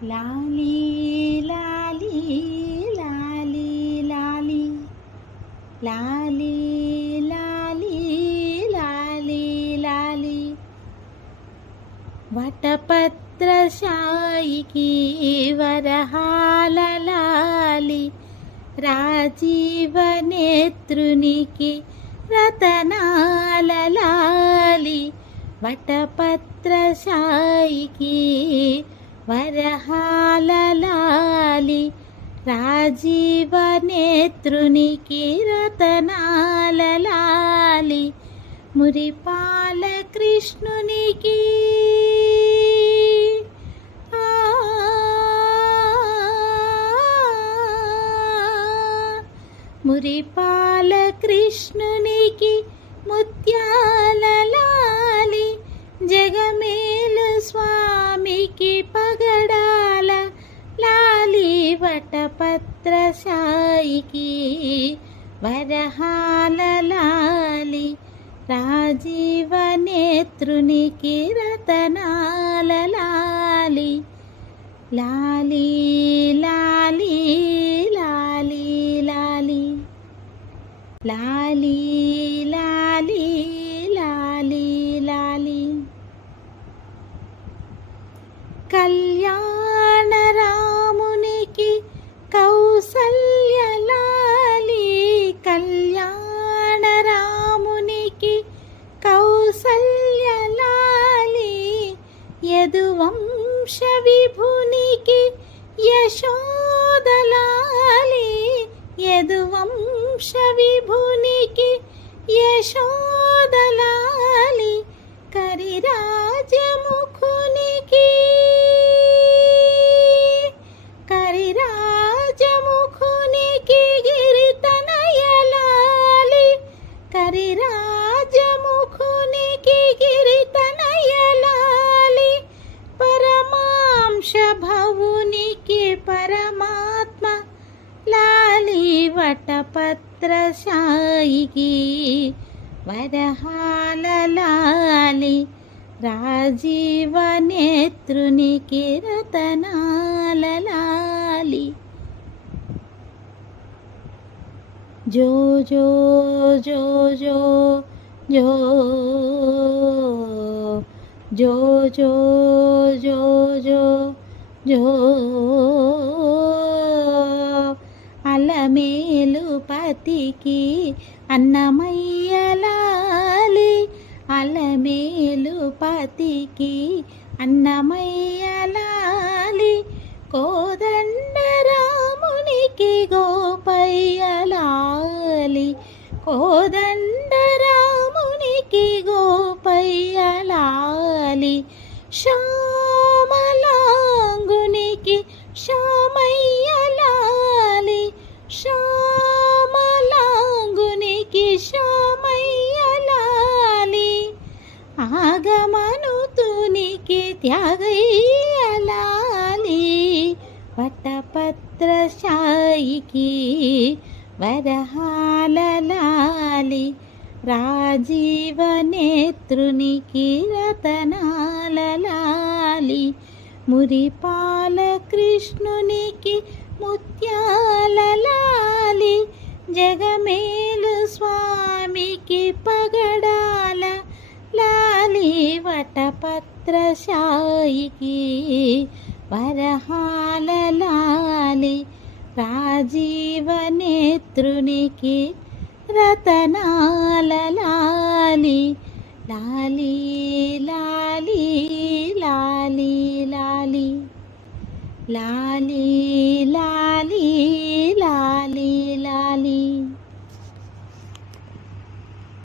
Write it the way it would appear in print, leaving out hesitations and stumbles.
లాలీ లాలీ లాలీ లాలీ లాలీ లాలీ లాలీ లాలీ వటపత్రశాయికి వరహాల లాలి రాజీవ నేత్రునికి రతనాల లాలి వటపత్రశాయికి వరహాల లాలి రాజీవ నేత్రునికి రతనాల లాలి మురిపాల కృష్ణునికి మురిపాల కృష్ణునికి ముత్యాల లాలి జగమేలు స్వామికి పగడాల లాలి వటపత్రశాయికి వరహాల లాలి రాజీవ నేత్రునికి రతనాల లాలి లాలి లాలి లాలి లాలి లాలి లాలి లాలి లాలి కళ్యాణ రామునికి కౌసల్య లాలి కళ్యాణ రామునికి కౌసల్య లాలి యదువంశ విభునికి యశోద లాలి యదువంశ విభునికి యశోద లాలి కరిరాజముఖునికి కరిరాజముఖునికి గిరితనయ లాలి కరిరాజముఖునికి గిరితనయ లాలి పరమాంశ భవునికి పరమాత్మ లాలి వటపత్రశాయికి వరహాల లాలి రాజీవ నేత్రునికి రతనాల లాలి జో జో జో జో జో జో జో జో జో జో అలమేలు పతికి అన్నమయ్య లాలి అలమేలు పతికి అన్నమయ్య లాలి కోదండ రామునికి గోపయ్య లాలి కోదండ రామునికి గోపయ్య లాలి శ్యామలాంగునికి శ్యామయ్య లాలి శ్యామలాంగునికి శ్యామయ్య లాలి ఆగమనుతునికి త్యాగయ్య లాలి వటపత్రశాయికి వరహాల లాలి రాజీవ నేత్రునికి రతనాల లాలి మురిపాల కృష్ణునికి ముత్యాల లాలి జగమేలు స్వామికి పగడాల లాలి వటపత్రశాయికి వరహాల లాలి రాజీవ నేత్రునికి రతనాల లాలి లాలి లాలి లాలి లాలి లాలి లాలి లాలి